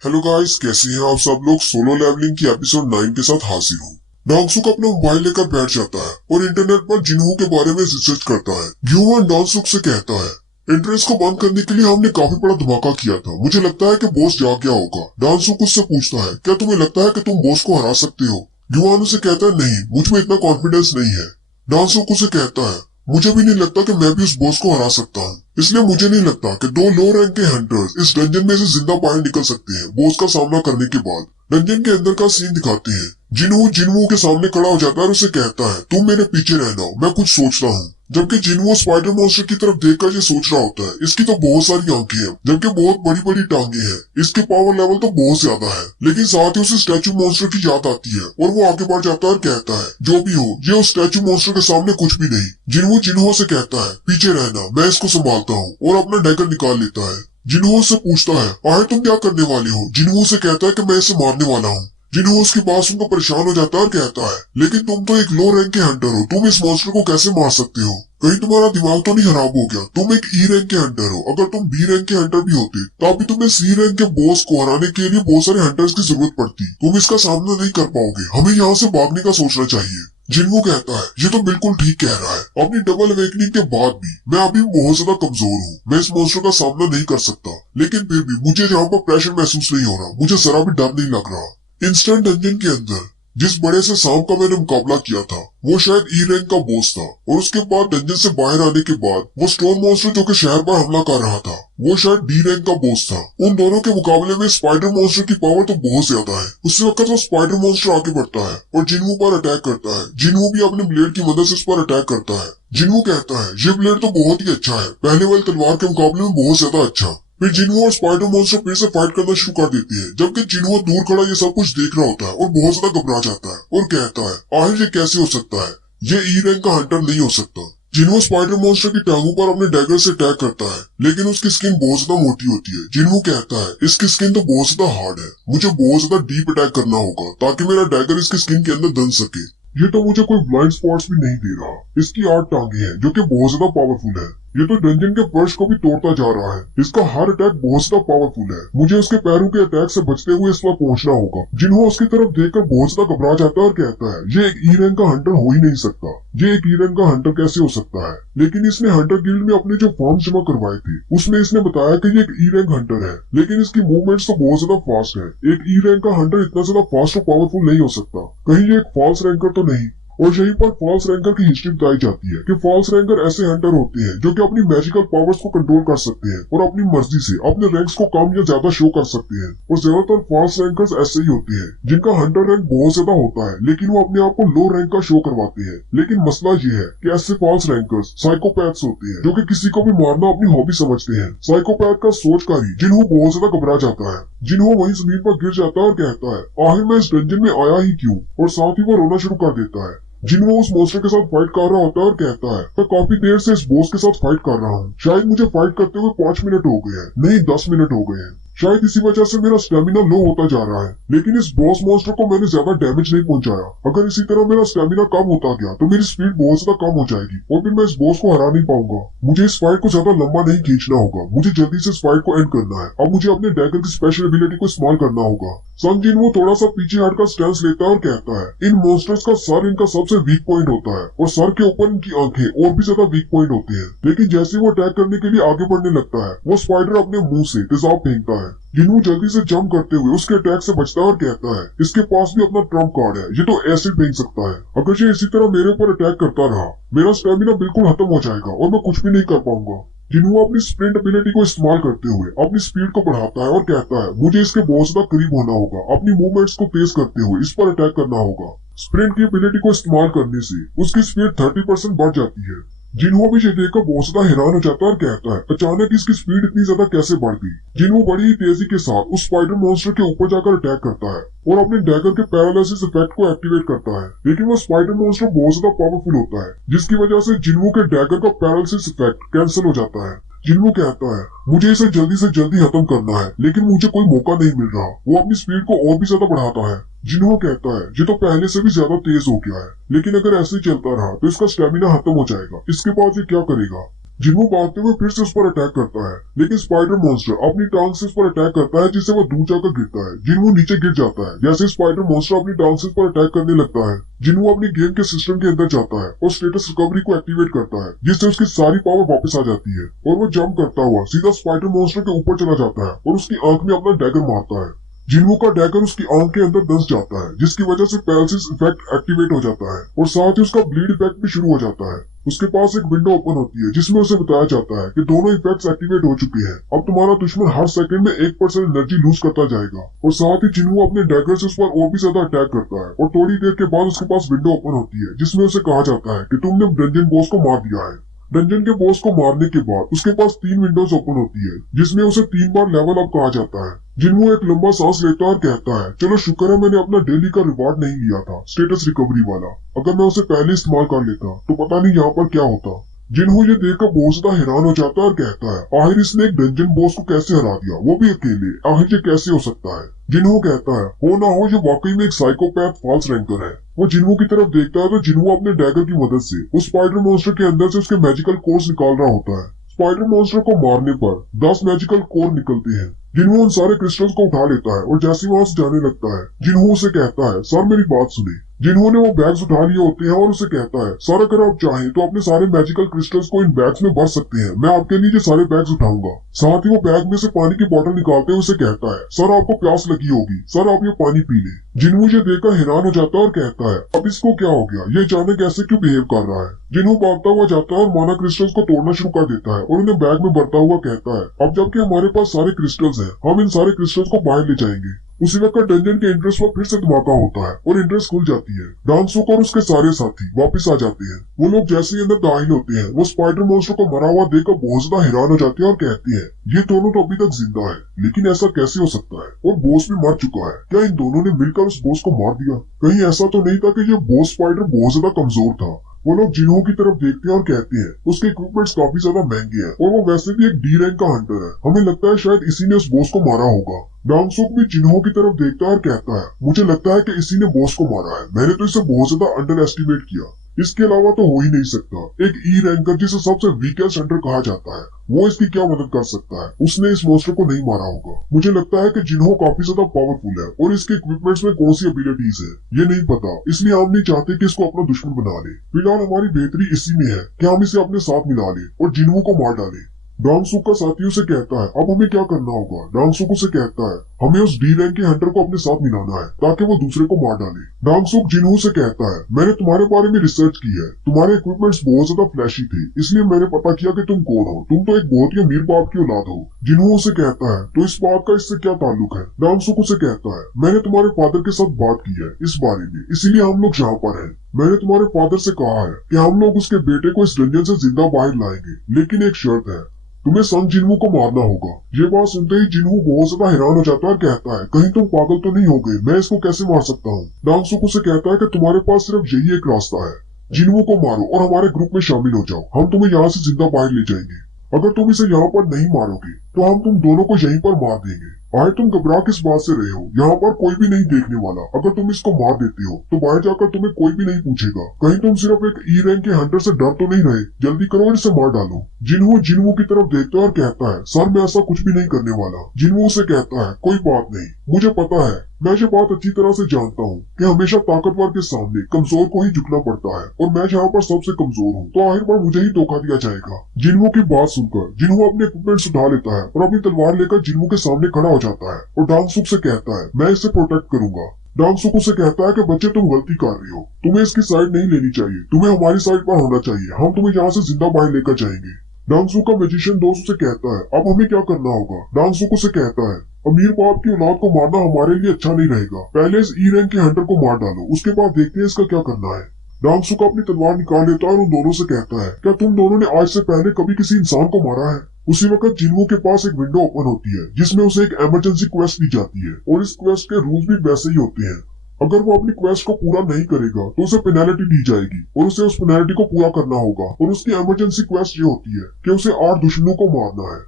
हेलो गाइस, कैसे हैं आप सब लोग? सोलो लेवलिंग की एपिसोड 9 के साथ हाजिर हूँ। डांगसुक अपना मोबाइल लेकर बैठ जाता है और इंटरनेट पर जिन्हों के बारे में रिसर्च करता है। ह्यूमन डांगसुक से कहता है, एंट्रेंस को बंद करने के लिए हमने काफी बड़ा धमाका किया था, मुझे लगता है कि बॉस जाग गया होगा। डांगसुक उससे पूछता है, क्या तुम्हें लगता है कि तुम बॉस को हरा सकते हो? ह्यूमन उसे कहता है, नहीं, मुझ में इतना कॉन्फिडेंस नहीं है। डांगसुक उसे कहता है, मुझे भी नहीं लगता कि मैं भी उस बॉस को हरा सकता हूँ, इसलिए मुझे नहीं लगता कि 2 लो रैंक के हंटर्स इस डंजन में से जिंदा बाहर निकल सकते हैं बॉस का सामना करने के बाद। डंजन के अंदर का सीन दिखाते हैं। जिन्हों के सामने खड़ा हो जाता है और उसे कहता है, तुम मेरे पीछे रहना, मैं कुछ सोच रहा हूँ। जबकि जिन्हों स्पाइडर मॉन्स्टर की तरफ देखकर ये सोच रहा होता है, इसकी तो बहुत सारी आंखें हैं, जबकि बहुत बड़ी बड़ी टांगे हैं, इसके पावर लेवल तो बहुत ज्यादा है। लेकिन साथ ही उसे स्टैचू मॉन्स्टर की याद आती है और वो आगे बढ़ जाता है और कहता है, जो भी हो, ये उस स्टैचू मॉन्स्टर के सामने कुछ भी नहीं। जिन्हों से कहता है, पीछे रहना, मैं इसको संभालता हूँ, और अपना डैगर निकाल लेता है। जिन्हों से पूछता है, आए तुम क्या करने वाले हो? जिन्हों से कहता है कि मैं इसे मारने वाला हूँ। जिन्हों उसकी बात सुनकर परेशान हो जाता है और कहता है, लेकिन तुम तो एक लो रैंक के हंटर हो, तुम इस मॉन्स्टर को कैसे मार सकते हो? कहीं तुम्हारा दिमाग तो नहीं खराब हो गया? तुम एक ई रैंक के हंटर हो। अगर तुम बी रैंक के हंटर भी होते तब भी तुम्हें सी रैंक के बॉस को हराने के लिए बहुत सारे हंटर्स की जरूरत पड़ती। तुम इसका सामना नहीं कर पाओगे, हमें यहाँ से भागने का सोचना चाहिए। जिन्हों कहता है, ये तो बिल्कुल ठीक कह रहा है। अपनी डबल अवेकनिंग के बाद भी मैं अभी बहुत ज्यादा कमजोर हूँ, मैं इस मॉन्स्टर का सामना नहीं कर सकता। लेकिन फिर भी मुझे यहाँ पर प्रेशर महसूस नहीं हो रहा, मुझे जरा भी डर नहीं लग रहा। इंस्टेंट डंजन के अंदर जिस बड़े से सांप का मैंने मुकाबला किया था वो शायद ई रैंक का बॉस था, और उसके बाद डंजन से बाहर आने के बाद वो स्टोन मॉन्स्टर जो कि शहर पर हमला कर रहा था वो शायद डी रैंक का बॉस था। उन दोनों के मुकाबले में स्पाइडर मॉन्स्टर की पावर तो बहुत ज्यादा है। उसी वक्त वो स्पाइडर मॉन्स्टर आगे बढ़ता है और जिन्हों पर अटैक करता है। जिन्हों भी अपने ब्लेड की मदद से उस पर अटैक करता है। जिन्हों कहता है, ये ब्लेड तो बहुत ही अच्छा है, पहले वाली तलवार के मुकाबले में बहुत ज्यादा अच्छा। फिर जिन्हों और स्पाइडर मॉन्स्टर फिर से फाइट करना शुरू कर देती है, जबकि जिन्हों दूर खड़ा ये सब कुछ देख रहा होता है और बहुत ज्यादा घबरा जाता है और कहता है, आखिर ये कैसे हो सकता है? ये ई रैंक का हंटर नहीं हो सकता। जिन्हों स्पाइडर मॉन्स्टर की टांगों पर अपने डैगर से अटैक करता है, लेकिन उसकी स्किन बहुत ज्यादा मोटी होती है। जिन्हों कहता है, इसकी स्किन तो बहुत ज्यादा हार्ड है, मुझे बहुत ज्यादा डीप अटैक करना होगा ताकि मेरा डैगर इसकी स्किन के अंदर दन सके। ये तो मुझे कोई ब्लाइंड स्पॉट्स भी नहीं दे रहा। इसकी 8 टांगे हैं जो कि बहुत ज्यादा पावरफुल है। ये तो डंजन के फर्श को भी तोड़ता जा रहा है। इसका हर अटैक बहुत ज्यादा पावरफुल है। मुझे उसके पैरों के अटैक से बचते हुए इस पर पहुंचना होगा। जिन्हों उसकी तरफ देखकर बहुत ज्यादा घबरा जाता है और कहता है, ये एक ई रैंक का हंटर हो ही नहीं सकता। ये एक ई रैंक का हंटर कैसे हो सकता है? लेकिन इसने हंटर गिल्ड में अपने जो फॉर्म्स जमा करवाए थे उसमें इसने बताया कि ये एक ई रैंक हंटर है, लेकिन इसकी मूवमेंट्स तो बहुत ज्यादा फास्ट है। एक ई रैंक का हंटर इतना ज्यादा फास्ट और पावरफुल नहीं हो सकता। कहीं ये एक फॉल्स रैंकर तो नहीं? और यहीं पर फॉल्स रैंकर की हिस्ट्री बताई जाती है कि फॉल्स रैंकर ऐसे हंटर होते हैं जो कि अपनी मैजिकल पावर्स को कंट्रोल कर सकते हैं और अपनी मर्जी से अपने रैंक्स को कम या ज्यादा शो कर सकते हैं। और ज्यादातर फॉल्स रैंकर्स ऐसे ही होते हैं जिनका हंटर रैंक बहुत ज्यादा होता है, लेकिन वो अपने आप को लो रैंक का शो करवाते हैं। लेकिन मसला ये है कि ऐसे फॉल्स रैंकर्स साइकोपैथ्स होते हैं जो कि किसी को भी मारना अपनी हॉबी समझते हैं। साइकोपैथ का सोचकारी जिन्हों बहुत ज्यादा घबरा जाता है। जिन्हों वहीं जमीन पर गिर जाता है और कहता है, आखिर मैं इस डंजन में आया ही क्यों? और साथ ही वो रोना शुरू कर देता है। जिन्हों उस मॉन्स्टर के साथ फाइट कर रहा होता है और कहता है, मैं काफी देर से इस बॉस के साथ फाइट कर रहा हूँ। शायद मुझे फाइट करते हुए 5 मिनट हो गए हैं, नहीं 10 मिनट हो गए हैं। शायद इसी वजह से मेरा स्टेमिना लो होता जा रहा है, लेकिन इस बॉस मॉन्स्टर को मैंने ज्यादा डैमेज नहीं पहुंचाया। अगर इसी तरह मेरा स्टेमिना कम होता गया तो मेरी स्पीड बहुत ज्यादा कम हो जाएगी और फिर मैं इस बॉस को हरा नहीं पाऊंगा। मुझे इस फाइट को ज्यादा लंबा नहीं खींचना होगा, मुझे जल्दी से इस फाइट को एंड करना है। अब मुझे अपने डैगर की स्पेशल एबिलिटी को इस्तेमाल करना होगा। सन जिन्हों थोड़ा सा पीछे हटकर स्टैंस लेता है और कहता है, इन मॉन्स्टर्स का सर इनका सबसे वीक पॉइंट होता है और सर के ऊपर इनकी आंखें और भी ज्यादा वीक पॉइंट होते हैं। लेकिन जैसे वो अटैक करने के लिए आगे बढ़ने लगता है, वो स्पाइडर अपने मुंह से तेजाब फेंकता है। जिन्हों जल्दी से जंप करते हुए उसके अटैक से बचता है और कहता है, इसके पास भी अपना ट्रम्प कार्ड है, ये तो एसिड फेंक सकता है। अगर ये इसी तरह मेरे ऊपर अटैक करता रहा, मेरा स्टेमिना बिल्कुल खत्म हो जाएगा और मैं कुछ भी नहीं कर पाऊंगा। जिन्हों अपनी स्प्रिंट एबिलिटी को इस्तेमाल करते हुए अपनी स्पीड को बढ़ाता है और कहता है, मुझे इसके बहुत ज्यादा करीब होना होगा। अपनी मूवमेंट्स को तेज करते हुए इस पर अटैक करना होगा। स्प्रिंट की एबिलिटी को इस्तेमाल करने से उसकी स्पीड 30% बढ़ जाती है। जिन्हों भी ये देखकर बहुत ज्यादा हैरान हो जाता है और कहता है, अचानक इसकी स्पीड इतनी ज्यादा कैसे बढ़ गई? जिन्हों बड़ी ही तेजी के साथ उस स्पाइडर मॉन्स्टर के ऊपर जाकर अटैक करता है और अपने डैगर के पैरालिसिस इफेक्ट को एक्टिवेट करता है। लेकिन वो स्पाइडर मॉन्स्टर बहुत ज्यादा पावरफुल होता है, जिसकी वजह से जिन्हों के डैगर का पैरालिसिस इफेक्ट कैंसिल हो जाता है। जिन्हों कहता है, मुझे इसे जल्दी से जल्दी खत्म करना है, लेकिन मुझे कोई मौका नहीं मिल रहा। वो अपनी स्पीड को और भी ज्यादा बढ़ाता है। जिन्हों कहता है, ये तो पहले से भी ज्यादा तेज हो गया है, लेकिन अगर ऐसे ही चलता रहा तो इसका स्टेमिना खत्म हो जाएगा। इसके बाद ये क्या करेगा? जिन्हों भागते हुए फिर से उस पर अटैक करता है, लेकिन स्पाइडर मॉन्स्टर अपनी टांग से उस पर अटैक करता है, जिससे वो दूर जाकर गिरता है। जिन्हों नीचे गिर जाता है। जैसे स्पाइडर मॉन्स्टर अपनी टांग से उस पर अटैक करने लगता है, जिन्हों अपनी गेम के सिस्टम के अंदर जाता है और स्टेटस रिकवरी को एक्टिवेट करता है, जिससे उसकी सारी पावर वापस आ जाती है और वो जंप करता हुआ सीधा स्पाइडर मॉन्स्टर के ऊपर चला जाता है और उसकी आंख में अपना डैगर मारता है। जिन्हों का डैगर उसकी आंख के अंदर धंस जाता है, जिसकी वजह से पैरालिसिस इफेक्ट एक्टिवेट हो जाता है और साथ ही उसका ब्लीड इफेक्ट भी शुरू हो जाता है। उसके पास एक विंडो ओपन होती है जिसमें उसे बताया जाता है कि दोनों इफेक्ट्स एक्टिवेट हो चुके हैं। अब तुम्हारा दुश्मन हर सेकंड में 1% एनर्जी लूज करता जाएगा। और साथ ही जिन्हों अपने डैगर से उस पर और भी ज्यादा अटैक करता है और थोड़ी देर के बाद उसके पास विंडो ओपन होती है जिसमें उसे कहा जाता है कि तुमने डंजन बॉस को मार दिया है। डंजन के बॉस को मारने के बाद उसके पास 3 विंडोज ओपन होती है जिसमें उसे 3 बार लेवल अप कहा जाता है। जिन्हों एक लंबा सांस लेता है और कहता है, चलो शुक्र है मैंने अपना डेली का रिवार्ड नहीं लिया था, स्टेटस रिकवरी वाला। अगर मैं उसे पहले इस्तेमाल कर लेता तो पता नहीं यहाँ पर क्या होता। जिन्हों ये देखकर बहुत ज्यादा हैरान हो जाता है और कहता है आखिर इसने एक डंजन बॉस को कैसे हरा दिया, वो भी अकेले, आखिर ये कैसे हो सकता है। जिन्हों कहता है हो ना हो ये वाकई में एक साइकोपैथ फॉल्स रैंकर है। वो जिन्हों की तरफ देखता है तो जिन्हों अपने डैगर की मदद से उस स्पाइडर मॉन्स्टर के अंदर से उसके मैजिकल कोर्स निकाल रहा होता है। स्पाइडर मॉन्स्टर को मारने पर 10 मैजिकल कोर निकलते हैं। जिन्हों उन सारे क्रिस्टल्स को उठा लेता है और जैसे वहां से जाने लगता है जिन्हों उसे कहता है सर मेरी बात सुने। जिन्होंने वो बैग्स उठा लिए होते हैं और उसे कहता है सर अगर आप चाहें तो अपने सारे मैजिकल क्रिस्टल्स को इन बैग्स में भर सकते हैं, मैं आपके लिए ये सारे बैग्स उठाऊंगा। साथ ही वो बैग में से पानी की बोतल निकालते हुए उसे कहता है सर आपको प्यास लगी होगी, सर आप ये पानी पी लें। जिन्हों ये देखकर हैरान हो जाता है और कहता है अब इसको क्या हो गया, ये अचानक ऐसे क्यों बिहेव कर रहा है। जिन्हों भागता हुआ जाता है और माना क्रिस्टल्स को तोड़ना शुरू कर देता है और उन्हें बैग में भरता हुआ कहता है अब जबकि हमारे पास सारे क्रिस्टल्स हैं, हम इन सारे क्रिस्टल्स को बाहर ले जाएंगे। उसी वक्त डंजन के एंट्रेंस पर फिर से धमाका होता है और एंट्रेंस खुल जाती है। डांसुक और उसके सारे साथी वापस आ जाते हैं। वो लोग जैसे ही अंदर दाखिल होते हैं वो स्पाइडर मॉन्स्टर को मरा हुआ देखकर बहुत ज्यादा हैरान हो जाते हैं और कहते हैं ये दोनों तो अभी तक जिंदा है, लेकिन ऐसा कैसे हो सकता है, और बॉस भी मर चुका है, क्या इन दोनों ने मिलकर उस बॉस को मार दिया। कहीं ऐसा तो नहीं था कि ये बॉस स्पाइडर बहुत ज्यादा कमजोर था। वो लोग जिन्हों की तरफ देखते हैं और कहते हैं उसके इक्विपमेंट्स काफी ज्यादा महंगे हैं और वो वैसे भी एक डी रैंक का हंटर है, हमें लगता है शायद इसी ने उस बॉस को मारा होगा। डांगसुक भी जिन्हों की तरफ देखता है और कहता है मुझे लगता है कि इसी ने बॉस को मारा है, मैंने तो इसे बहुत ज्यादा अंडर एस्टिमेट किया, इसके अलावा तो हो ही नहीं सकता। एक ई रैंकर जिसे सबसे वीकेस्ट हंटर कहा जाता है वो इसकी क्या मदद कर सकता है, उसने इस मॉन्स्टर को नहीं मारा होगा। मुझे लगता है कि जिन्हों काफी ज्यादा पावरफुल है और इसके इक्विपमेंट्स में कौन सी एबिलिटीज है ये नहीं पता, इसलिए हम नहीं चाहते कि इसको अपना दुश्मन बना ले। फिलहाल हमारी बेहतरी इसी में है कि हम इसे अपने साथ मिला ले और जिन्हों को मार डाले। डांगसुक का साथियों से कहता है अब हमें क्या करना होगा। डांगसुक उसे कहता है हमें उस डी रैंक के हंटर को अपने साथ मिलाना है ताकि वो दूसरे को मार डाले। डांगसुक जिन्हों से कहता है मैंने तुम्हारे बारे में रिसर्च की है, तुम्हारे इक्विपमेंट्स बहुत ज्यादा फ्लैशी थे, इसलिए मैंने पता किया कि तुम कौन हो, तुम तो एक बहुत ही अमीर बाप की औलाद हो। जिन्हों उसे कहता है तो इस बात का इससे क्या ताल्लुक है। डांगसुक उसे कहता है मैंने तुम्हारे फादर के साथ बात की है इस बारे में, इसीलिए हम लोग यहाँ पर हैं। मैंने तुम्हारे फादर से कहा है कि हम लोग उसके बेटे को इस डंजन से जिंदा बाहर लाएंगे, लेकिन एक शर्त है, तुम्हें सन जिन्हों को मारना होगा। ये बात सुनते ही जिन्हों बहुत ज्यादा हैरान हो जाता है और कहता है कहीं तुम पागल तो नहीं हो गए, मैं इसको कैसे मार सकता हूँ। डांगसुक उसे कहता है कि तुम्हारे पास सिर्फ यही एक रास्ता है, जिन्हों को मारो और हमारे ग्रुप में शामिल हो जाओ, हम तुम्हें यहाँ से जिंदा बाहर ले जाएंगे। अगर तुम इसे यहाँ पर नहीं मारोगे तो हम तुम दोनों को यहीं पर मार देंगे। आए तुम घबरा किस बात से रहे हो, यहाँ पर कोई भी नहीं देखने वाला, अगर तुम इसको मार देते हो तो बाहर जाकर तुम्हें कोई भी नहीं पूछेगा। कहीं तुम सिर्फ एक ई रैंक के हंटर से डर तो नहीं रहे, जल्दी करो और इसे मार डालो। जिन्हों की तरफ देखता है और कहता है सर मैं ऐसा कुछ भी नहीं करने वाला। जिन्हों से कहता है कोई बात नहीं, मुझे पता है, मैं ये बात अच्छी तरह से जानता हूँ कि हमेशा ताकतवर के सामने कमजोर को ही झुकना पड़ता है और मैं यहाँ पर सबसे कमजोर हूँ, तो आखिर बार मुझे ही धोखा दिया जाएगा। जिन्हों की बात सुनकर जिन्हों अपने इक्विपमेंट्स उठा लेता है और अपनी तलवार लेकर जिन्हों के सामने खड़ा हो जाता है और डांगसुक से कहता है मैं इसे प्रोटेक्ट करूंगा। डांगसुक उसे कहता है कि बच्चे तुम गलती कर रहे हो, तुम्हें इसकी साइड नहीं लेनी चाहिए, तुम्हें हमारी साइड पर होना चाहिए, हम तुम्हें यहाँ से जिंदा बाहर लेकर जाएंगे। डांगसुक का मैजिशियन दोस्त उसे कहता है अब हमें क्या करना होगा। डांगसुक उसे कहता है अमीर बाप की औलाद को मारना हमारे लिए अच्छा नहीं रहेगा, पहले इस ई रैंक के हंटर को मार डालो, उसके बाद देखते हैं इसका क्या करना है। डांगसुक अपनी तलवार निकाल लेता है और उन दोनों से कहता है क्या तुम दोनों ने आज से पहले कभी किसी इंसान को मारा है। उसी वक्त जिन्हों के पास एक विंडो ओपन होती है जिसमें उसे एक इमरजेंसी क्वेस्ट दी जाती है और इस क्वेस्ट के रूल्स भी वैसे ही होते हैं। अगर वो अपनी क्वेस्ट को पूरा नहीं करेगा तो उसे पेनल्टी दी जाएगी और उसे उस पेनल्टी को पूरा करना होगा, और उसकी इमरजेंसी क्वेस्ट ये होती है कि उसे 8 दुश्मनों को मारना है।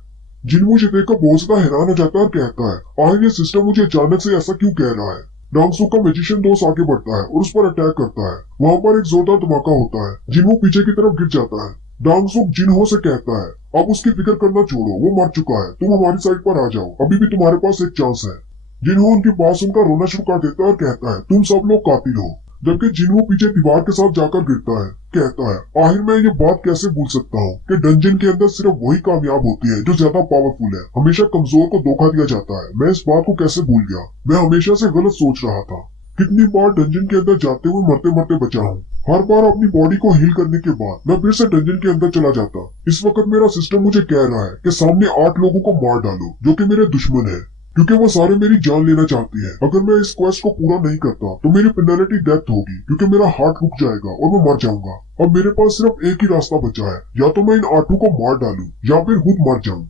जिन्हों ये देखकर बहुत ज्यादा हैरान हो जाता है और कहता है आखिर ये सिस्टम मुझे अचानक से ऐसा क्यों कह रहा है। डांगसुक का मैजिशियन दोस्त आगे बढ़ता है और उस पर अटैक करता है। वहाँ पर एक जोरदार धमाका होता है, जिन्हों पीछे की तरफ गिर जाता है। डांगसुक जिन्हों से कहता है अब उसकी फिक्र करना छोड़ो, वो मर चुका है, तुम हमारी साइड पर आ जाओ, अभी भी तुम्हारे पास एक चांस है। जिन्हों उनकी बात सुनकर रोना शुरू कर देता है और कहता है तुम सब लोग कातिल हो। जबकि जिन्हों पीछे दीवार के साथ जाकर गिरता है, कहता है आखिर मैं ये बात कैसे भूल सकता हूँ कि डंजन के अंदर सिर्फ वही कामयाब होती है जो ज्यादा पावरफुल है, हमेशा कमजोर को धोखा दिया जाता है। मैं इस बात को कैसे भूल गया, मैं हमेशा से गलत सोच रहा था। कितनी बार डंजन के अंदर जाते हुए मरते मरते बचा हूँ, हर बार अपनी बॉडी को हील करने के बाद मैं फिर से डंजन के अंदर चला जाता। इस वक्त मेरा सिस्टम मुझे कह रहा है कि सामने 8 लोगों को मार डालो जो कि मेरे दुश्मन है, क्योंकि वो सारे मेरी जान लेना चाहते हैं। अगर मैं इस क्वेस्ट को पूरा नहीं करता तो मेरी पेनल्टी डेथ होगी, क्योंकि मेरा हार्ट रुक जाएगा और मैं मर जाऊंगा। अब मेरे पास सिर्फ एक ही रास्ता बचा है, या तो मैं इन 8 को मार डालूं या फिर खुद मर जाऊं।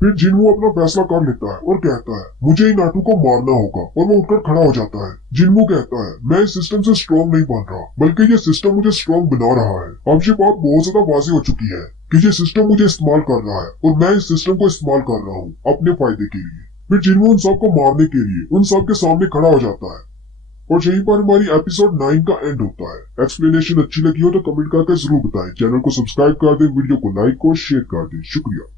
फिर जिन्हों अपना फैसला कर लेता है और कहता है मुझे इन 8 को मारना होगा, और वो उठकर खड़ा हो जाता है। जिन्हों कहता है मैं इस सिस्टम से स्ट्रॉन्ग नहीं बन रहा, बल्कि ये सिस्टम मुझे स्ट्रॉन्ग बना रहा है। अब ये बात बहुत ज्यादा वाज़ेह हो चुकी है कि ये सिस्टम मुझे इस्तेमाल कर रहा है और मैं इस सिस्टम को इस्तेमाल कर रहा हूँ अपने फायदे के लिए। फिर जिनमें उन सबको मारने के लिए उन सब के सामने खड़ा हो जाता है और यहीं पर हमारी एपिसोड 9 का एंड होता है। एक्सप्लेनेशन अच्छी लगी हो तो कमेंट करके जरूर बताएं। चैनल को सब्सक्राइब कर दें, वीडियो को लाइक और शेयर कर दें। शुक्रिया।